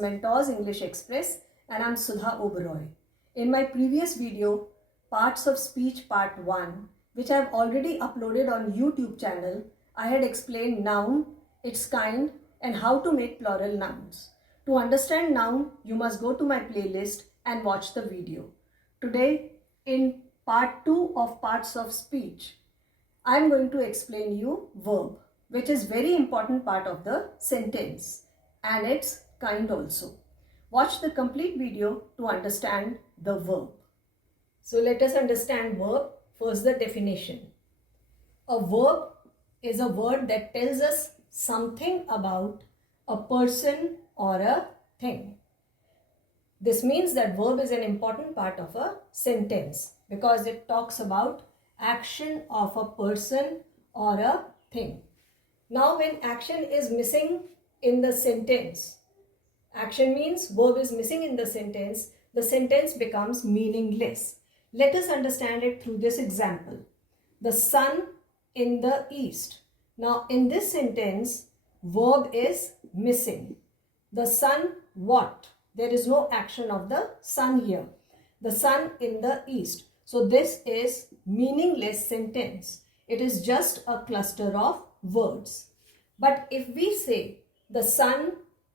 Mentors English Express and I'm Sudha Oberoi. In my previous video, Parts of Speech Part 1, which I have already uploaded on YouTube channel, I had explained noun, its kind and how to make plural nouns. To understand noun, you must go to my playlist and watch the video. Today, in Part 2 of Parts of Speech, I am going to explain you verb, which is very important part of the sentence and its kind also. Watch the complete video to understand the verb. So let us understand verb. First, the definition. A verb is a word that tells us something about a person or a thing. This means that verb is an important part of a sentence because it talks about action of a person or a thing. Now when action is missing in the sentence, action means verb is missing in the sentence becomes meaningless. Let us understand it through this example. The sun in the east. Now in this sentence, verb is missing. The sun what? There is no action of the sun here. The sun in the east. So this is meaningless sentence. It is just a cluster of words. But if we say the sun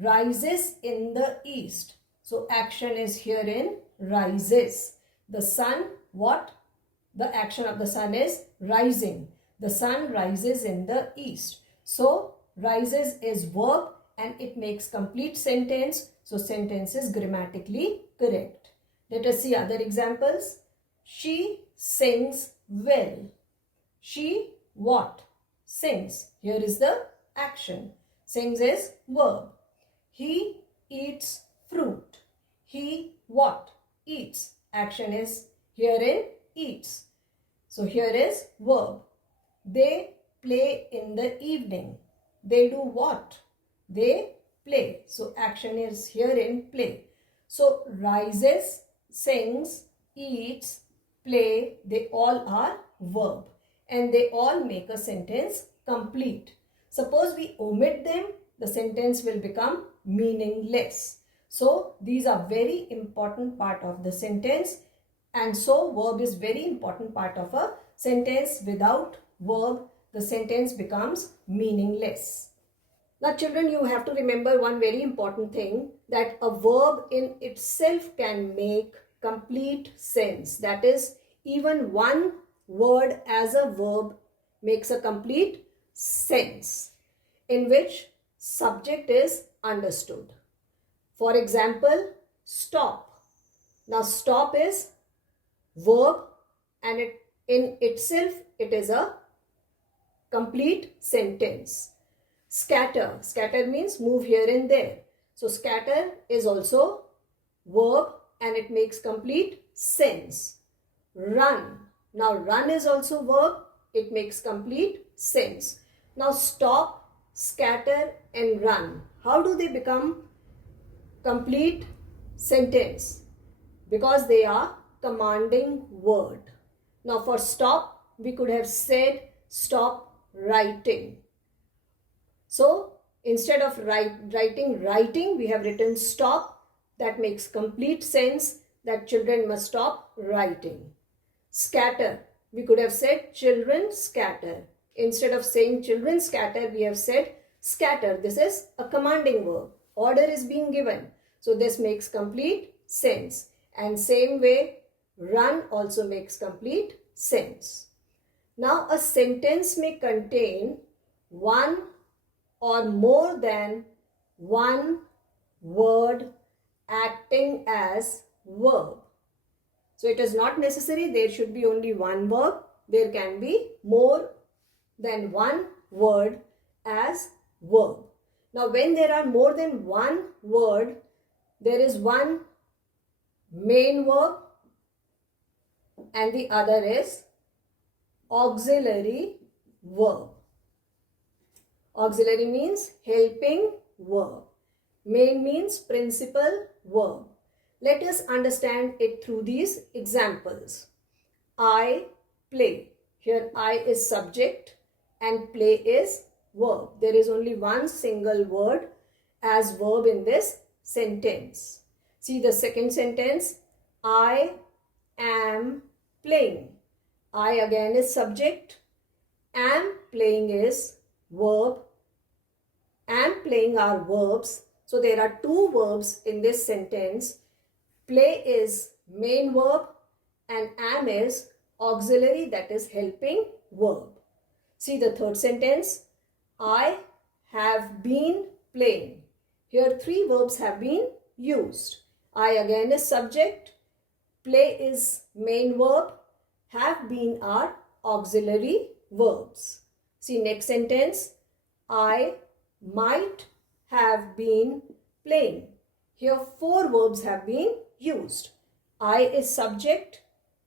rises in the east, so action is here in rises. The sun, what? The action of the sun is rising. The sun rises in the east. So rises is verb and it makes complete sentence. So sentence is grammatically correct. Let us see other examples. She sings well. She what? Sings. Here is the action. Sings is verb. He eats fruit. He what? Eats. Action is here in eats. So here is verb. They play in the evening. They do what? They play. So action is here in play. So rises, sings, eats, play, they all are verb and they all make a sentence complete. Suppose we omit them, the sentence will become meaningless. So these are very important part of the sentence and so verb is very important part of a sentence. Without verb, the sentence becomes meaningless. Now children, you have to remember one very important thing, that a verb in itself can make complete sense. That is, even one word as a verb makes a complete sense in which subject is understood. For example, stop. Now stop is verb and in itself it is a complete sentence. Scatter. Scatter means move here and there. So scatter is also verb and it makes complete sense. Run. Now run is also verb. It makes complete sense. Now stop, scatter and run. How do they become complete sentence? Because they are commanding word. Now for stop, we could have said stop writing. So instead of writing, we have written stop. That makes complete sense that children must stop writing. Scatter. We could have said children scatter. Instead of saying children scatter, we have said scatter. This is a commanding verb. Order is being given. So this makes complete sense. And same way, run also makes complete sense. Now a sentence may contain one or more than one word acting as verb. So it is not necessary there should be only one verb. There can be more than one word as verb. Now when there are more than one word, there is one main verb and the other is auxiliary verb. Auxiliary means helping verb. Main means principal verb. Let us understand it through these examples. I play. Here I is subject and play is verb. There is only one single word as verb in this sentence. See the second sentence, I am playing. I again is subject, am playing is verb, am playing are verbs. So there are two verbs in this sentence. Play is main verb and am is auxiliary, that is helping verb. See the third sentence, I have been playing. Here three verbs have been used. I again is subject, play is main verb, have been are auxiliary verbs. See next sentence, I might have been playing. Here four verbs have been used. I is subject,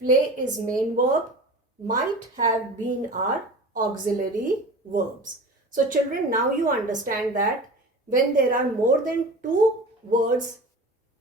play is main verb, might have been are auxiliary verbs. So children, now you understand that when there are more than two words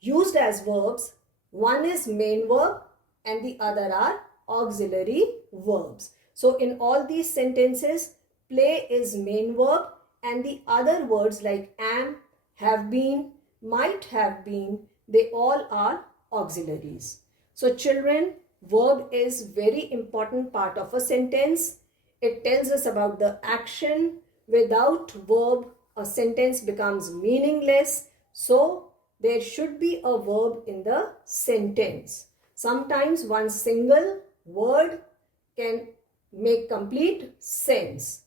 used as verbs, one is main verb and the other are auxiliary verbs. So in all these sentences, play is main verb and the other words like am, have been, might have been, they all are auxiliaries. So children, verb is very important part of a sentence. It tells us about the action. Without verb, a sentence becomes meaningless. So there should be a verb in the sentence. Sometimes one single word can make complete sense.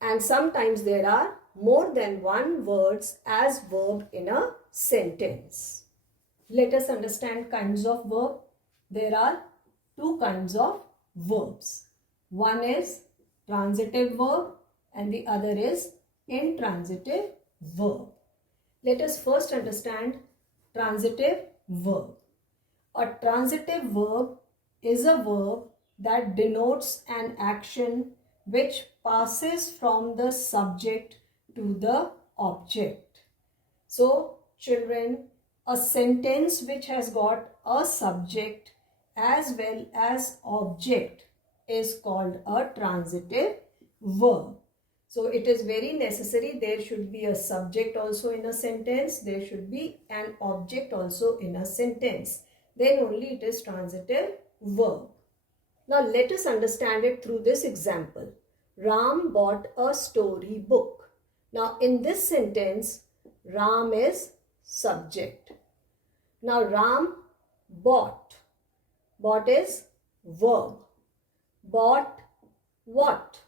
And sometimes there are more than one words as verb in a sentence. Let us understand kinds of verb. There are two kinds of verbs. One is transitive verb and the other is intransitive verb. Let us first understand transitive verb. A transitive verb is a verb that denotes an action which passes from the subject to the object. So, children, a sentence which has got a subject as well as object is called a transitive verb. So it is very necessary there should be a subject also in a sentence, there should be an object also in a sentence. Then only it is transitive verb. Now let us understand it through this example. Ram bought a story book. Now in this sentence, Ram is subject. Now Ram bought. Bought is verb. Bought what?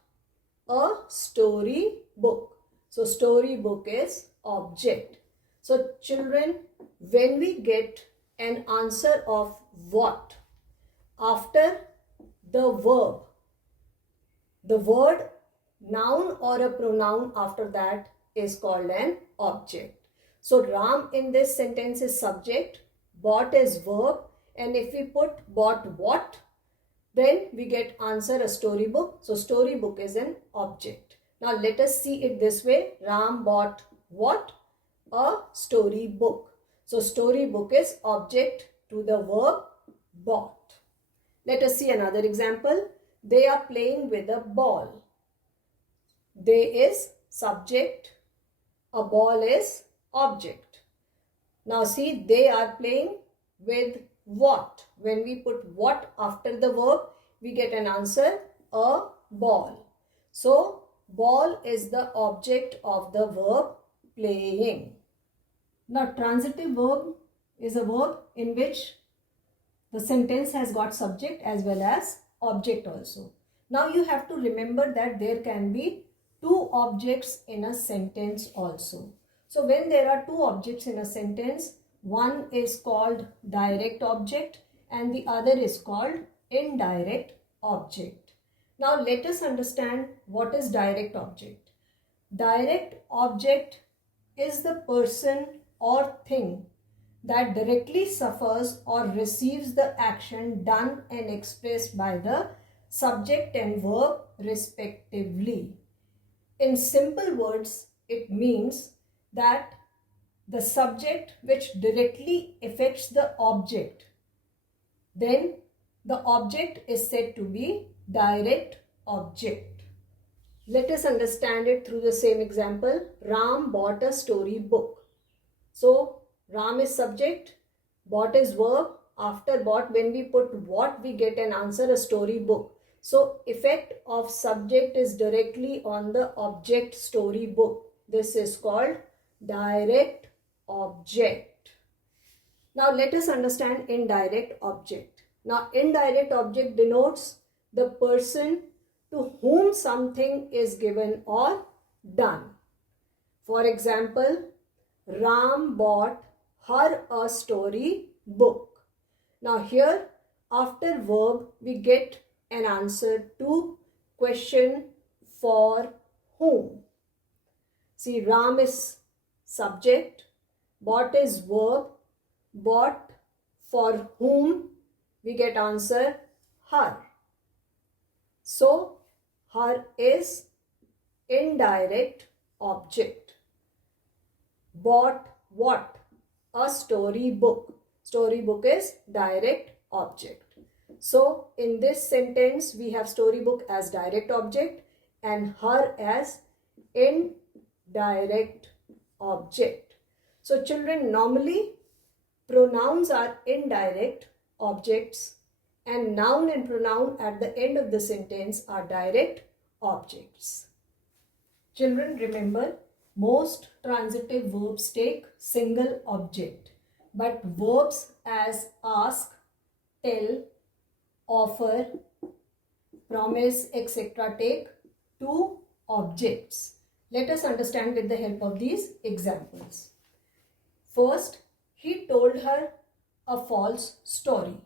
A story book. So story book is object. So children, when we get an answer of what after the verb, the word noun or a pronoun after that is called an object. So Ram in this sentence is subject, bought is verb, and if we put bought what, then we get answer a storybook. So storybook is an object. Now let us see it this way. Ram bought what? A storybook. So storybook is object to the verb bought. Let us see another example. They are playing with a ball. They is subject. A ball is object. Now see, they are playing with what? When we put what after the verb, we get an answer, a ball. So, ball is the object of the verb playing. Now, transitive verb is a verb in which the sentence has got subject as well as object also. Now, you have to remember that there can be two objects in a sentence also. So, when there are two objects in a sentence, one is called direct object and the other is called indirect object. Now let us understand what is direct object. Direct object is the person or thing that directly suffers or receives the action done and expressed by the subject and verb respectively. In simple words, it means that the subject which directly affects the object, then the object is said to be direct object. Let us understand it through the same example. Ram bought a story book. So Ram is subject, bought is verb. After bought, when we put what, we get an answer, a storybook. So effect of subject is directly on the object storybook. This is called direct object. Now let us understand indirect object. Now indirect object denotes the person to whom something is given or done. For example, Ram bought her a story book. Now here after verb we get an answer to question for whom. See, Ram is subject, bought is verb, bought for whom we get answer her. So her is indirect object. Bought what? A storybook. Storybook is direct object. So in this sentence we have storybook as direct object and her as indirect object. So children, normally pronouns are indirect objects and noun and pronoun at the end of the sentence are direct objects. Children, remember, most transitive verbs take single object, but verbs as ask, tell, offer, promise, etc. take two objects. Let us understand with the help of these examples. First, he told her a false story.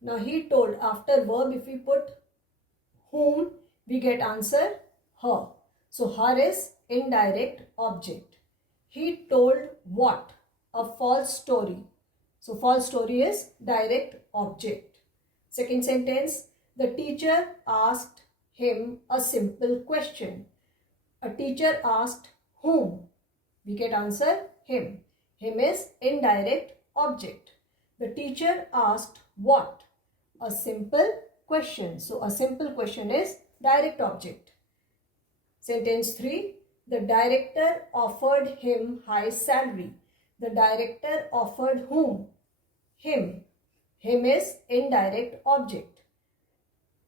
Now he told, after verb if we put whom, we get answer her. So her is indirect object. He told what? A false story. So false story is direct object. Second sentence, the teacher asked him a simple question. A teacher asked whom? We get answer him. Him is indirect object. The teacher asked what? A simple question. So a simple question is direct object. Sentence 3. The director offered him high salary. The director offered whom? Him. Him is indirect object.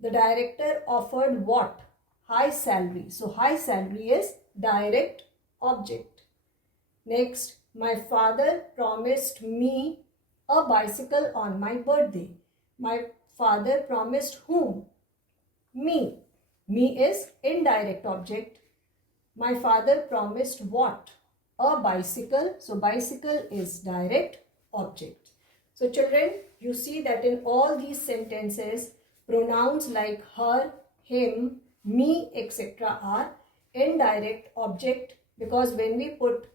The director offered what? High salary. So high salary is direct object. Next, my father promised me a bicycle on my birthday. My father promised whom? Me. Me is indirect object. My father promised what? A bicycle. So bicycle is direct object. So children, you see that in all these sentences, pronouns like her, him, me, etc. are indirect object, because when we put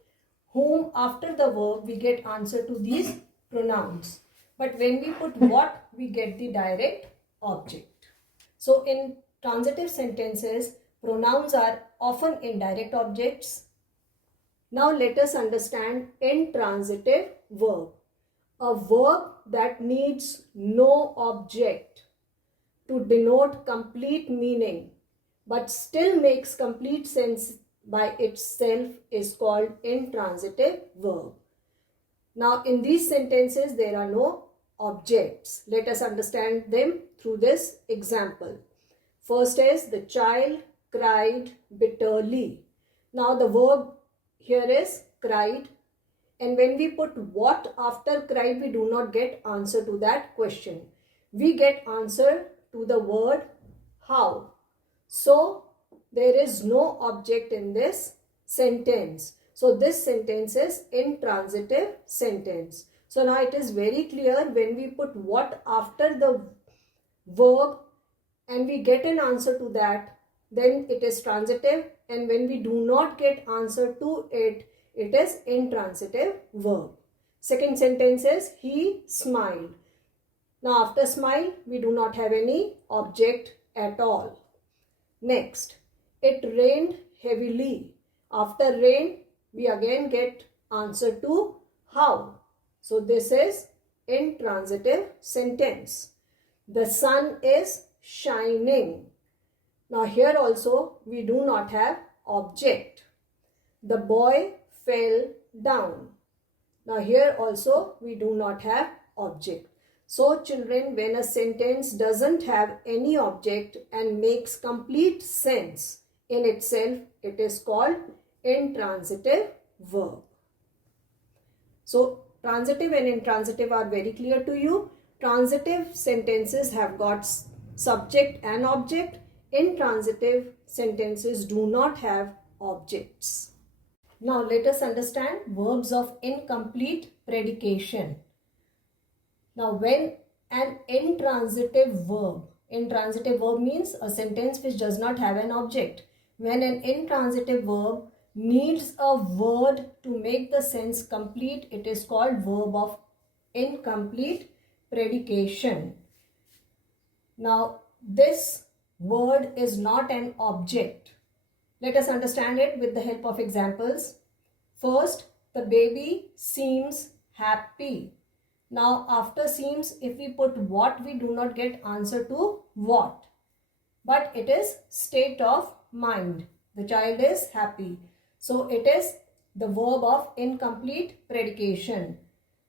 whom after the verb, we get answer to these pronouns. But when we put what, we get the direct object. So in transitive sentences, pronouns are often indirect objects. Now let us understand intransitive verb. A verb that needs no object to denote complete meaning but still makes complete sense by itself is called intransitive verb. Now in these sentences there are no objects. Let us understand them through this example. First is the child cried bitterly. Now the verb here is cried, and when we put what after cried, we do not get answer to that question. We get answer to the word how. So there is no object in this sentence. So this sentence is intransitive sentence. So now it is very clear, when we put what after the verb and we get an answer to that, then it is transitive, and when we do not get answer to it, it is intransitive verb. Second sentence is he smiled. Now after smile, we do not have any object at all. Next, it rained heavily. After rain, we again get answer to how. So this is intransitive sentence. The sun is shining. Now here also we do not have object. The boy fell down. Now here also we do not have object. So children, when a sentence doesn't have any object and makes complete sense in itself, it is called intransitive verb. So transitive and intransitive are very clear to you. Transitive sentences have got subject and object. Intransitive sentences do not have objects. Now let us understand verbs of incomplete predication. Now when an intransitive verb means a sentence which does not have an object. When an intransitive verb needs a word to make the sense complete, it is called verb of incomplete predication. Now this word is not an object. Let us understand it with the help of examples. First, the baby seems happy. Now after seems, if we put what, we do not get answer to what. But it is state of mind. The child is happy. So it is the verb of incomplete predication.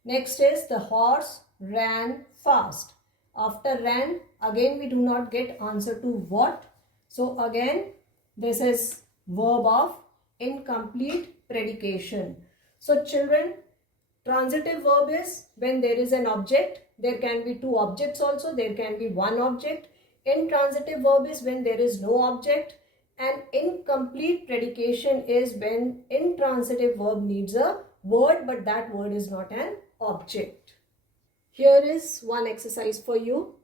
Next is the horse ran fast. After ran, again we do not get answer to what. So again this is verb of incomplete predication. So children, transitive verb is when there is an object. There can be two objects also. There can be one object. Intransitive verb is when there is no object. And incomplete predication is when intransitive verb needs a word, but that word is not an object. Here is one exercise for you.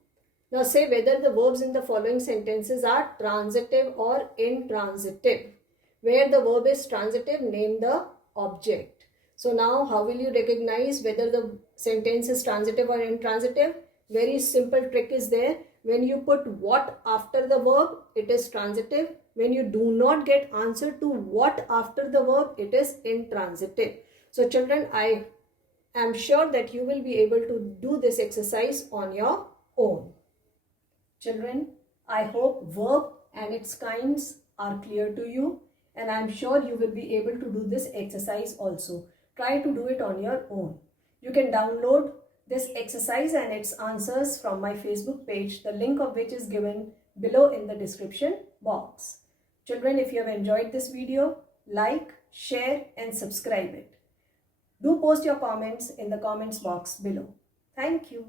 Now say whether the verbs in the following sentences are transitive or intransitive. Where the verb is transitive, name the object. So now how will you recognize whether the sentence is transitive or intransitive? Very simple trick is there. When you put what after the verb, it is transitive. When you do not get answer to what after the verb, it is intransitive. So children, I am sure that you will be able to do this exercise on your own. Children, I hope verb and its kinds are clear to you, and I am sure you will be able to do this exercise also. Try to do it on your own. You can download this exercise and its answers from my Facebook page, the link of which is given below in the description box. Children, if you have enjoyed this video, like, share and subscribe it. Do post your comments in the comments box below. Thank you.